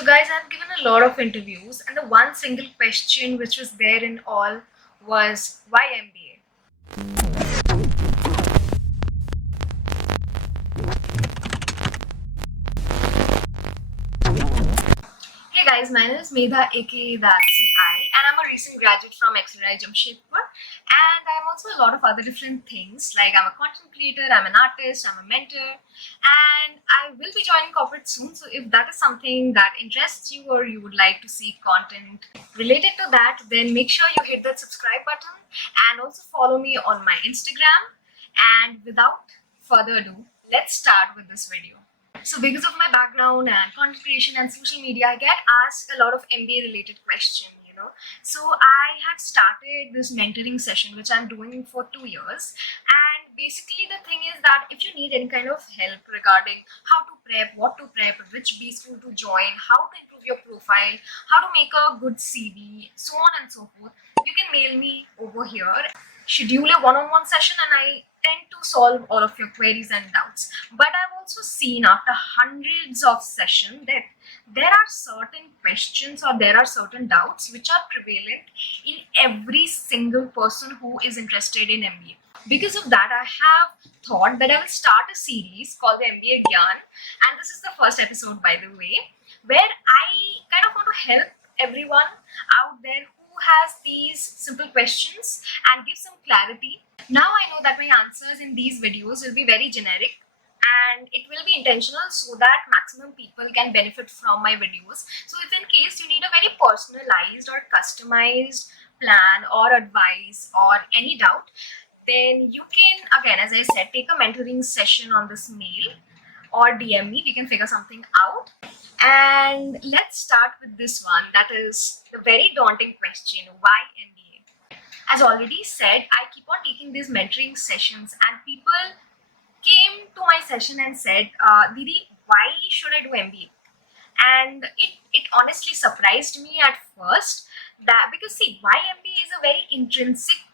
So guys, I've given a lot of interviews and the one single question which was there in all was why MBA? Hey guys, my name is Medha aka the artsy and I'm a recent graduate from XLRI Jamshedpur, and I'm also a lot of other different things, like I'm a content creator, I'm an artist, I'm a mentor, and I will be joining corporate soon. So if that is something that interests you or you would like to see content related to that, then make sure you hit that subscribe button and also follow me on my Instagram. And without further ado, let's start with this video. So because of my background and content creation and social media, I get asked a lot of MBA related questions, So I had started this mentoring session, which I'm doing for 2 years. And basically the thing is that if you need any kind of help regarding how to prep, what to prep, which B school to join, how to improve your profile, how to make a good CV, so on and so forth, you can mail me over here. Schedule a one-on-one session and I tend to solve all of your queries and doubts. But I've also seen after hundreds of sessions that there are certain questions or there are certain doubts which are prevalent in every single person who is interested in MBA. Because of that, I have thought that I will start a series called the MBA Gyaan, and this is the first episode, by the way, where I kind of want to help everyone out there who has these simple questions and give some clarity. Now I know that my answers in these videos will be very generic and it will be intentional so that maximum people can benefit from my videos. So if in case you need a very personalized or customized plan or advice or any doubt, then you can, again, as I said, take a mentoring session on this mail or DM me. We can figure something out. And let's start with this one, that is the very daunting question, why MBA? As already said, I keep on taking these mentoring sessions and people came to my session and said, Didi, why should I do MBA? And it honestly surprised me at first, that because see, why MBA is a very intrinsic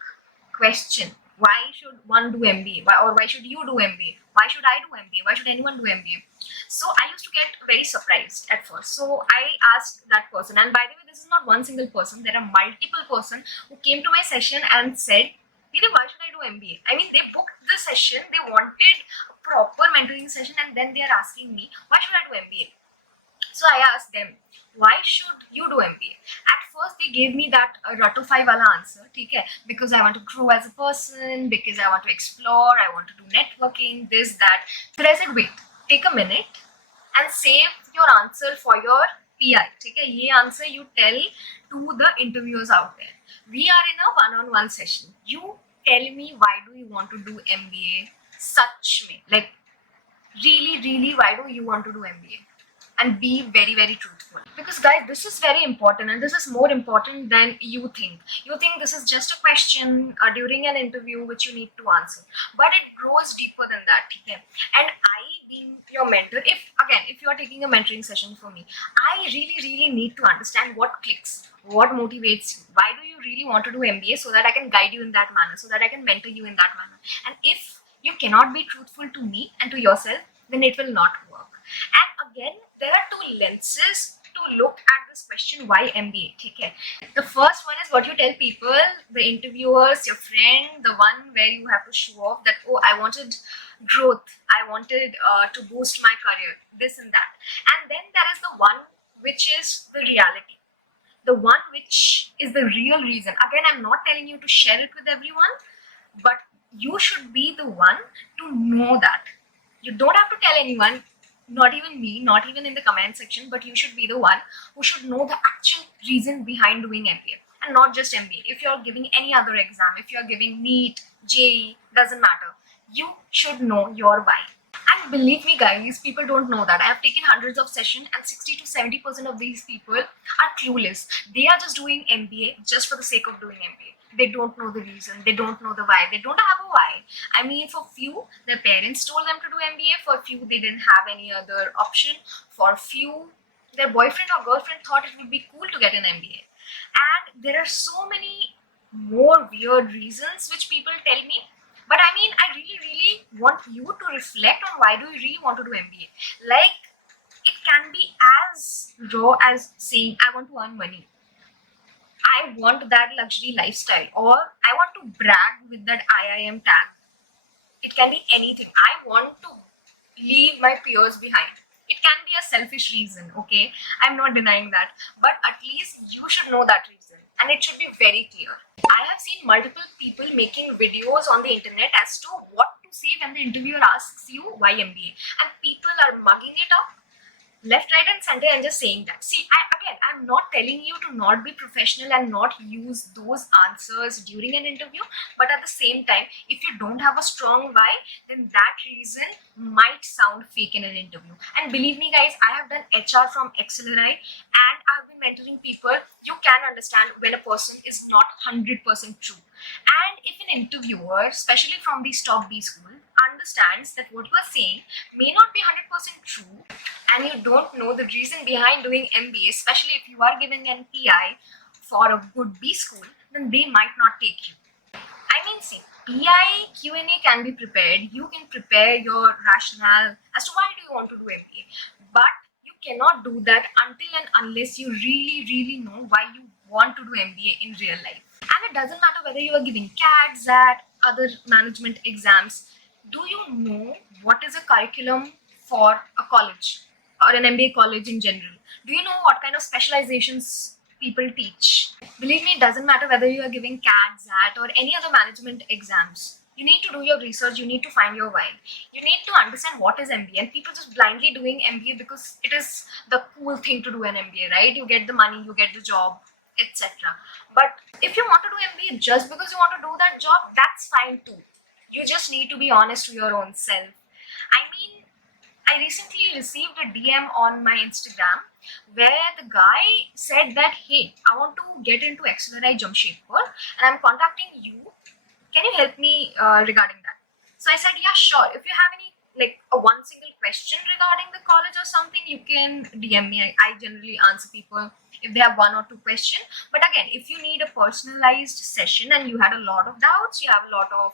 question. Why should one do MBA? Why should you do MBA? Why should I do MBA? Why should anyone do MBA? So I used to get very surprised at first. So I asked that person, and by the way, this is not one single person. There are multiple person who came to my session and said, Didi, why should I do MBA? I mean, they booked the session, they wanted a proper mentoring session, and then they are asking me, why should I do MBA? So I asked them, why should you do MBA? At first, they gave me that ratofai wala answer, okay? Because I want to grow as a person, because I want to explore, I want to do networking, this, that. But I said, wait, take a minute and save your answer for your PI. Okay? Ye answer you tell to the interviewers out there. We are in a one-on-one session. You tell me, why do you want to do MBA? Such me, like really, why do you want to do MBA? And be very, very truthful. Because guys, this is very important, and this is more important than you think. You think this is just a question during an interview which you need to answer, but it grows deeper than that. Okay? And I, being your mentor, if you are taking a mentoring session for me, I really need to understand what clicks, what motivates you, why do you really want to do MBA, so that I can guide you in that manner, so that I can mentor you in that manner. And if you cannot be truthful to me and to yourself, then it will not work. And again, there are two lenses to look at this question, why MBA? Okay. The first one is what you tell people, the interviewers, your friend, the one where you have to show off that, oh, I wanted growth, I wanted to boost my career, this and that. And then there is the one which is the reality, the one which is the real reason. Again, I'm not telling you to share it with everyone, but you should be the one to know that. You don't have to tell anyone, not even me, not even in the comment section, but you should be the one who should know the actual reason behind doing MBA, and not just MBA. If you're giving any other exam, if you're giving NEET, JEE, doesn't matter. You should know your why. And believe me guys, people don't know that. I have taken hundreds of sessions and 60 to 70% of these people are clueless. They are just doing MBA just for the sake of doing MBA. They don't know the reason, they don't know the why, they don't have a why. I mean, for few, their parents told them to do MBA, for few, they didn't have any other option, for few, their boyfriend or girlfriend thought it would be cool to get an MBA. And there are so many more weird reasons which people tell me. But I mean, I really want you to reflect on why do you really want to do MBA. Like, it can be as raw as saying, I want to earn money, I want that luxury lifestyle, or I want to brag with that IIM tag. It can be anything. I want to leave my peers behind. It can be a selfish reason, okay? I'm not denying that. But at least you should know that reason. And it should be very clear. I have seen multiple people making videos on the internet as to what to say when the interviewer asks you why MBA. And people are mugging it up left, right, and center and just saying that. See, I'm not telling you to not be professional and not use those answers during an interview, but at the same time, if you don't have a strong why, then that reason might sound fake in an interview. And believe me, guys, I have done HR from XLRI and I've been mentoring people. You can understand when a person is not 100% true. And if an interviewer, especially from the top B school, understands that what you are saying may not be 100% true, and you don't know the reason behind doing MBA, especially if you are giving an PI for a good B school, then they might not take you. I mean, see, PI QnA can be prepared. You can prepare your rationale as to why do you want to do MBA, but you cannot do that until and unless you really know why you want to do MBA in real life. And it doesn't matter whether you are giving CAT, XAT, other management exams. Do you know what is a curriculum for a college or an MBA college in general? Do you know what kind of specializations people teach? Believe me, it doesn't matter whether you are giving CAT, XAT, or any other management exams. You need to do your research, you need to find your why. You need to understand what is MBA, and people just blindly doing MBA because it is the cool thing to do an MBA, right? You get the money, you get the job, etc. But if you want to do MBA just because you want to do that job, that's fine too. You just need to be honest to your own self. I mean, I recently received a DM on my Instagram where the guy said that, hey, I want to get into XLRI Jamshedpur and I'm contacting you. Can you help me regarding that? So I said, yeah, sure. If you have any, like a one single question regarding the college or something, you can DM me. I generally answer people if they have one or two questions. But again, if you need a personalized session and you had a lot of doubts, you have a lot of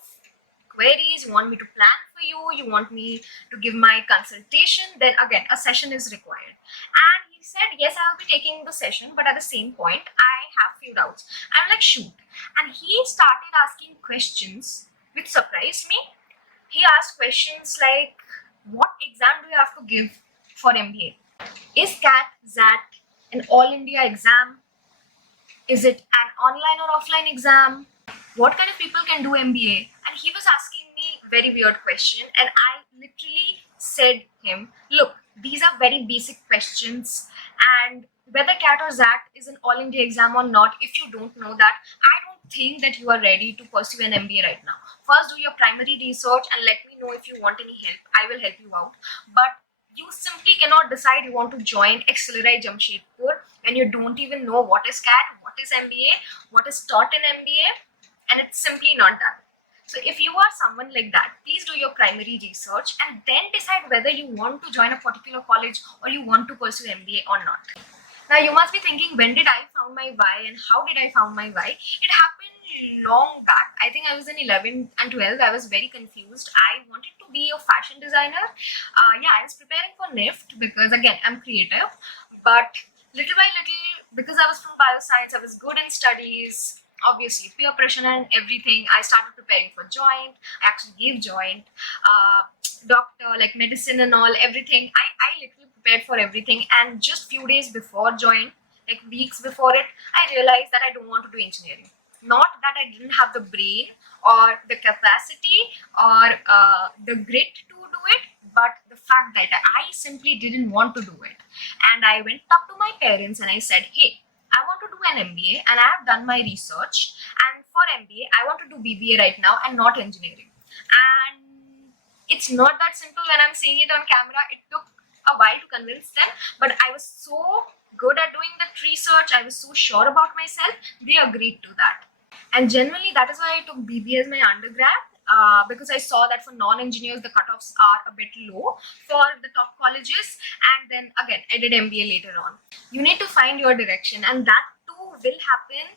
queries, you want me to plan for you want me to give my consultation, then again, a session is required. And he said, yes, I'll be taking the session, but at the same point, I have few doubts. I'm like, shoot. And he started asking questions which surprised me. He asked questions like, what exam do you have to give for MBA? Is CAT, XAT an all India exam? Is it an online or offline exam? What kind of people can do MBA? And he was asking me very weird question, and I literally said him, look, these are very basic questions, and whether CAT or XAT is an all India exam or not, if you don't know that, I don't think that you are ready to pursue an MBA right now. First, do your primary research and let me know if you want any help. I will help you out. But you simply cannot decide you want to join XLRI Jamshedpur when you don't even know what is CAT, what is MBA, what is taught in MBA, and it's simply not done. So if you are someone like that, please do your primary research and then decide whether you want to join a particular college or you want to pursue MBA or not. Now you must be thinking, when did I found my why and how did I found my why? It happened long back. I think I was in 11 and 12. I was very confused. I wanted to be a fashion designer. I was preparing for NIFT because again, I'm creative. But little by little, because I was from bioscience, I was good in studies, obviously peer pressure and everything, I started preparing for joint. I actually gave joint, doctor, like medicine and all, everything. I literally prepared for everything, and just few days before joint, like weeks before it, I realized that I don't want to do engineering. Not that I didn't have the brain or the capacity or the grit to do it, but the fact that I simply didn't want to do it. And I went up to my parents and I said, hey, I want to do an MBA and I have done my research, and for MBA I want to do BBA right now and not engineering. And it's not that simple when I'm saying it on camera. It took a while to convince them, but I was so good at doing that research, I was so sure about myself, they agreed to that. And generally that is why I took BBA as my undergrad, because I saw that for non-engineers the cutoffs are a bit low for the top colleges. And then again, I did MBA later on. You need to find your direction, and that too will happen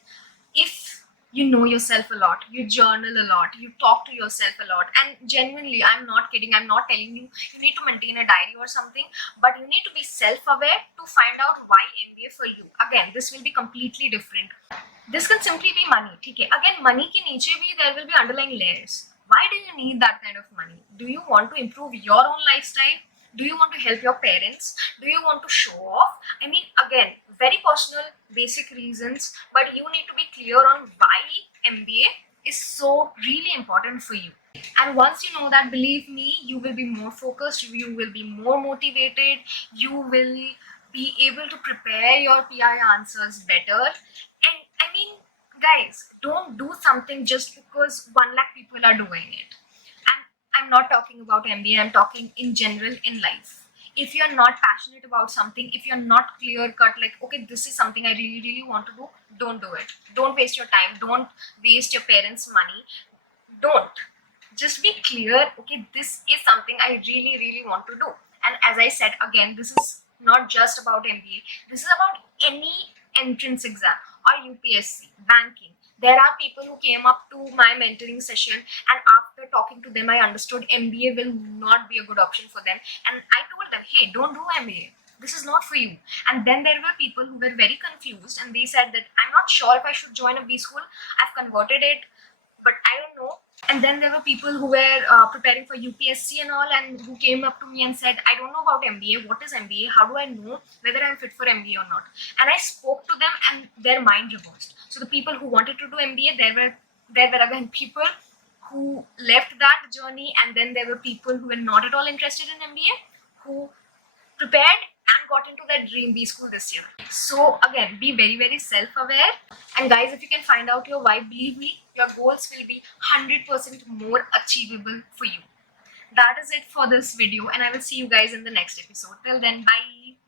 if you know yourself a lot, you journal a lot, you talk to yourself a lot. And genuinely, I'm not kidding, I'm not telling you you need to maintain a diary or something, but you need to be self-aware to find out why MBA for you. Again, this will be completely different. This can simply be money. Okay, again, money ke niche bhi there will be underlying layers. Why do you need that kind of money? Do you want to improve your own lifestyle? Do you want to help your parents? Do you want to show off? I mean, again, very personal, basic reasons, but you need to be clear on why MBA is so really important for you. And once you know that, believe me, you will be more focused, you will be more motivated, you will be able to prepare your PI answers better. And I mean, guys, don't do something just because 1 lakh people are doing it. And I'm not talking about MBA, I'm talking in general in life. If you're not passionate about something, if you're not clear cut, like, okay, this is something I really, really want to do, don't do it. Don't waste your time. Don't waste your parents' money. Don't. Just be clear, okay, this is something I really, really want to do. And as I said, again, this is not just about MBA. This is about any entrance exam or UPSC, banking. There are people who came up to my mentoring session, and after talking to them, I understood MBA will not be a good option for them. And I told them, hey, don't do MBA. This is not for you. And then there were people who were very confused, and they said that I'm not sure if I should join a B school. I've converted it, but I don't know. And then there were people who were preparing for UPSC and all, and who came up to me and said, I don't know about MBA. What is MBA? How do I know whether I'm fit for MBA or not? And I spoke to them, and their mind reversed. So the people who wanted to do MBA, there were again people who left that journey, and then there were people who were not at all interested in MBA, who prepared and got into that dream B school this year. So again, be very, very self-aware. And guys, if you can find out your why, believe me, your goals will be 100% more achievable for you. That is it for this video, and I will see you guys in the next episode. Till then, bye.